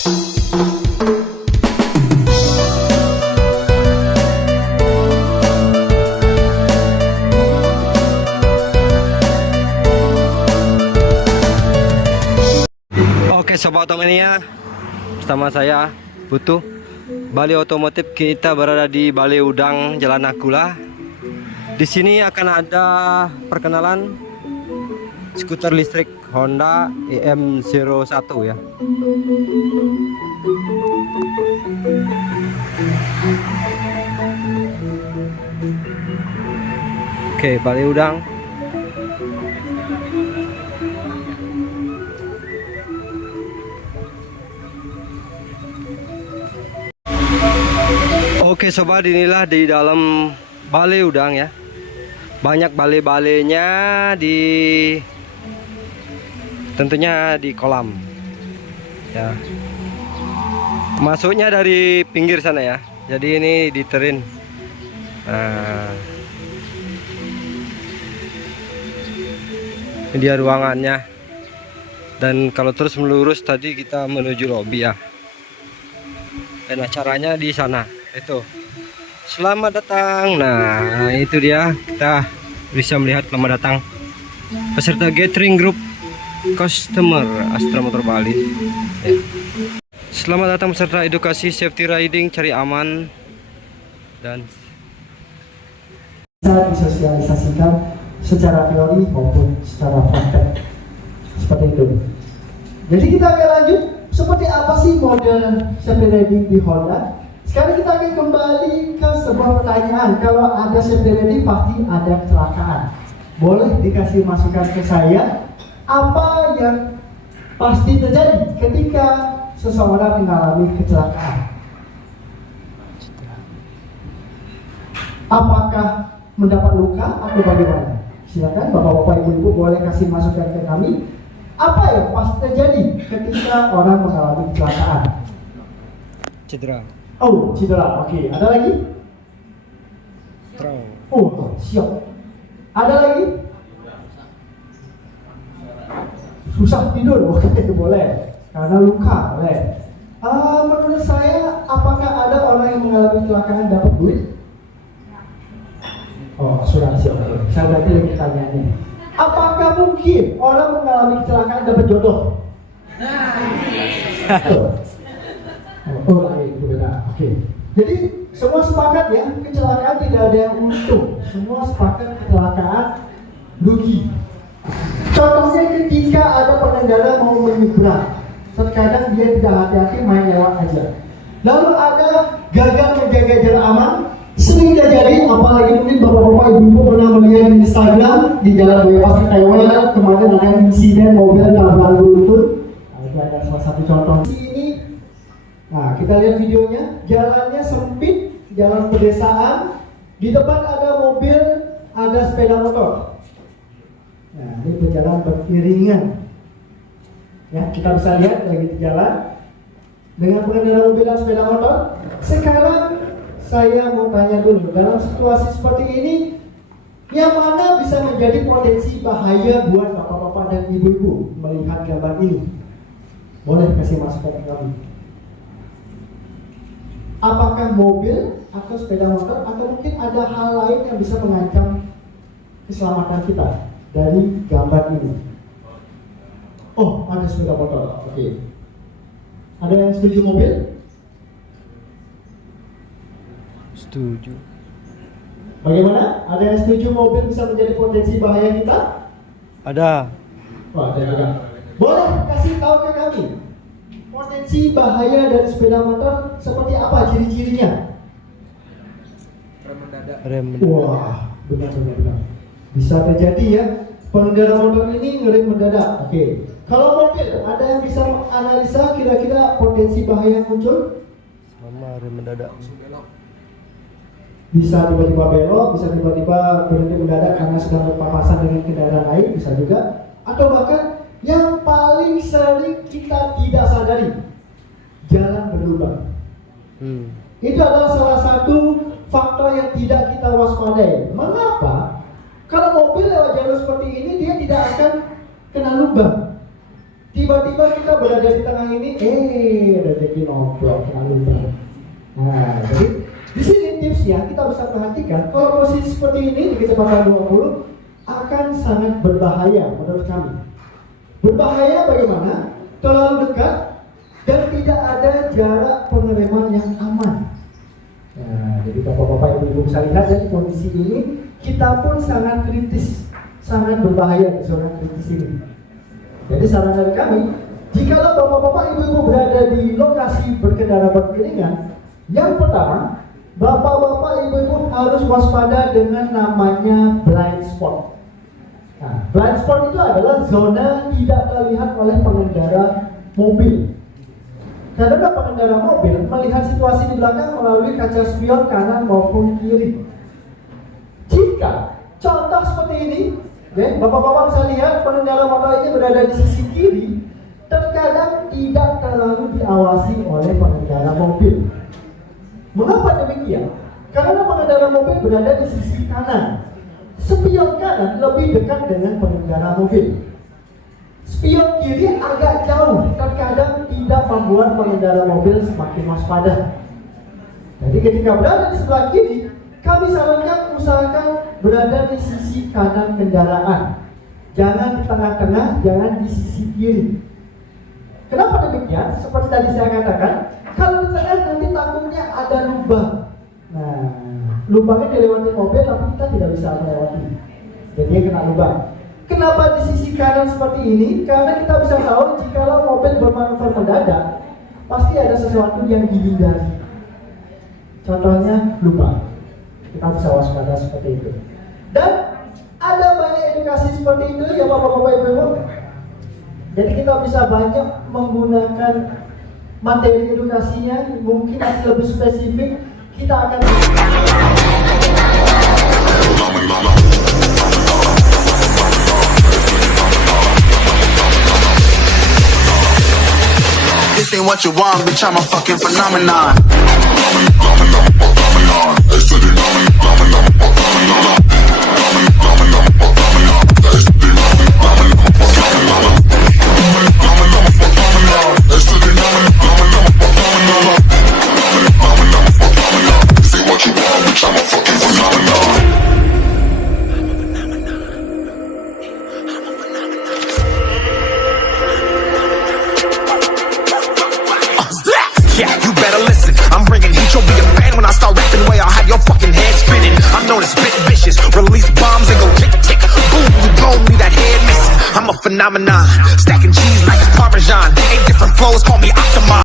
Oke Sobat Otomania, bersama saya Putu Bali Otomotif. Kita berada di Balai Udang, Jalan Nakula. Di sini akan ada perkenalan skuter listrik Honda EM01 ya. Oke, Balai Udang. Oke sobat, inilah di dalam Balai Udang ya. Banyak balai-balainya tentunya di kolam ya. Masuknya dari pinggir sana ya. Jadi ini diterin. Nah, ini dia ruangannya. Dan kalau terus melurus tadi kita menuju lobi ya. Dan acaranya di sana. Itu. Selamat datang. Nah, itu dia, kita bisa melihat selamat datang peserta gathering group customer Astra Motor Bali. Ya. Selamat datang peserta edukasi safety riding, cari aman dan bisa disosialisasikan secara teori maupun secara praktek seperti itu. Jadi kita akan lanjut, seperti apa sih model safety riding di Honda. Sekarang kita akan kembali ke sebuah pertanyaan. Kalau ada safety riding pasti ada kecelakaan. Boleh dikasih masukan ke saya, apa yang pasti terjadi ketika seseorang mengalami kecelakaan? Apakah mendapat luka atau bagaimana? Silakan Bapak-bapak, Ibu-ibu boleh kasih masukan ke kami. Apa yang pasti terjadi ketika orang mengalami kecelakaan? cedera. Oh, cedera. Oke, ada lagi? Oh, siap. Ada lagi? Susah tidur. Oke, boleh. Karena luka, boleh. Menurut saya, apakah ada orang yang mengalami kecelakaan dapat duit? Oh, sudah siap. Saya berarti lagi tanyanya. Apakah mungkin orang mengalami kecelakaan dapat jodoh? Oh, lagi berbeda. Oke. Jadi semua sepakat ya, kecelakaan tidak ada yang untung. Semua sepakat kecelakaan rugi. Contohnya ketika ada pengendara mau menyeberang, terkadang dia tidak hati-hati main lewat aja. Lalu ada gagal menjaga jarak aman, sering terjadi. Apalagi mungkin bapak-bapak, ibu-ibu pernah melihat di Instagram di jalan bebas di Taiwan kemarin ada insiden mobil tabrak beruntun. Ada salah satu contoh di sini. Nah, kita lihat videonya, jalannya sempit, jalan pedesaan, di depan ada mobil, ada sepeda motor. Nah, ini berjalan beriringan. Ya, kita bisa lihat lagi di jalan dengan pengendara mobil dan sepeda motor. Sekarang saya mau tanya dulu, dalam situasi seperti ini, yang mana bisa menjadi potensi bahaya buat bapak-bapak dan ibu-ibu melihat gambar ini? Boleh kasih masukan ke kami. Apakah mobil atau sepeda motor atau mungkin ada hal lain yang bisa mengancam keselamatan kita dari gambar ini? Oh, ada sepeda motor. Oke. Ada yang setuju mobil? Setuju. Bagaimana? Ada yang setuju mobil bisa menjadi potensi bahaya kita? Ada. Wah, ada juga. Boleh kasih tahu ke kami potensi bahaya dari sepeda motor seperti apa, ciri-cirinya? Rem mendadak. Wah, benar. Bisa terjadi ya, pengendara motor ini ngerem mendadak. Oke. Kalau mobil, ada yang bisa menganalisa kira-kira potensi bahaya yang muncul? Sama rem mendadak. Bisa tiba-tiba belok, bisa tiba-tiba berhenti mendadak karena sedang berpapasan dengan kendaraan lain, bisa juga. Atau bahkan yang paling sering kita tidak sadari, jalan berlubang. Itu adalah salah satu faktor yang tidak kita waspadai. Mengapa? Kalau mobil lewat jalur seperti ini dia tidak akan kena lubang. Tiba-tiba kita berada di tengah ini, rezeki nomplok lalu terang. Nah, jadi di sini tipsnya kita bisa perhatikan kalau posisi seperti ini di kecepatan 20 akan sangat berbahaya menurut kami. Berbahaya bagaimana? Terlalu dekat dan tidak ada jarak pengereman yang aman. Nah, jadi bapak-bapak ibu-ibu bisa lihat dari kondisi ini kita pun sangat kritis, sangat berbahaya di zona kritis ini. Jadi saran dari kami, jikalau bapak-bapak ibu-ibu berada di lokasi berkendara beriringan, yang pertama, bapak-bapak ibu-ibu harus waspada dengan namanya blind spot. Nah, blind spot itu adalah zona tidak terlihat oleh pengendara mobil. Karena pengendara mobil melihat situasi di belakang melalui kaca spion kanan maupun kiri. Jika contoh seperti ini, ya, bapak-bapak bisa lihat pengendara motor ini berada di sisi kiri, terkadang tidak terlalu diawasi oleh pengendara mobil. Mengapa demikian? Karena pengendara mobil berada di sisi kanan. Spion kanan lebih dekat dengan pengendara mobil. Spion kiri agak jauh, terkadang tidak membuat pengendara mobil semakin waspada. Jadi ketika berada di sebelah kiri, kami sarankan usahakan berada di sisi kanan kendaraan. Jangan di tengah-tengah, jangan di sisi kiri. Kenapa demikian? Seperti tadi saya katakan, kalau di tengah nanti takutnya ada lubang. Nah, lubangnya dilewati mobil tapi kita tidak bisa melewati. Jadi kena lubang. Kenapa di sisi kanan seperti ini? Karena kita bisa tahu jika mobil bermanuver mendadak, pasti ada sesuatu yang dihindari. Contohnya lubang. Kita bisa waspada seperti itu. Dan ada banyak edukasi seperti itu ya bapak-bapak ibu-ibu. Jadi kita bisa banyak menggunakan materi edukasinya. Mungkin masih lebih spesifik kita akan This ain't what you want, bitch, I'm a fucking phenomenon. Yeah, you better listen. I'm bringing heat. You'll be a fan when I start rapping. Way I'll have your fucking head spinning. I'm known as spit vicious. Release bombs and go tick tick. Boom, you blow me that head missing. I'm a phenomenon. Stacking cheese like it's Parmesan. Ain't different flows. Call me Optimum.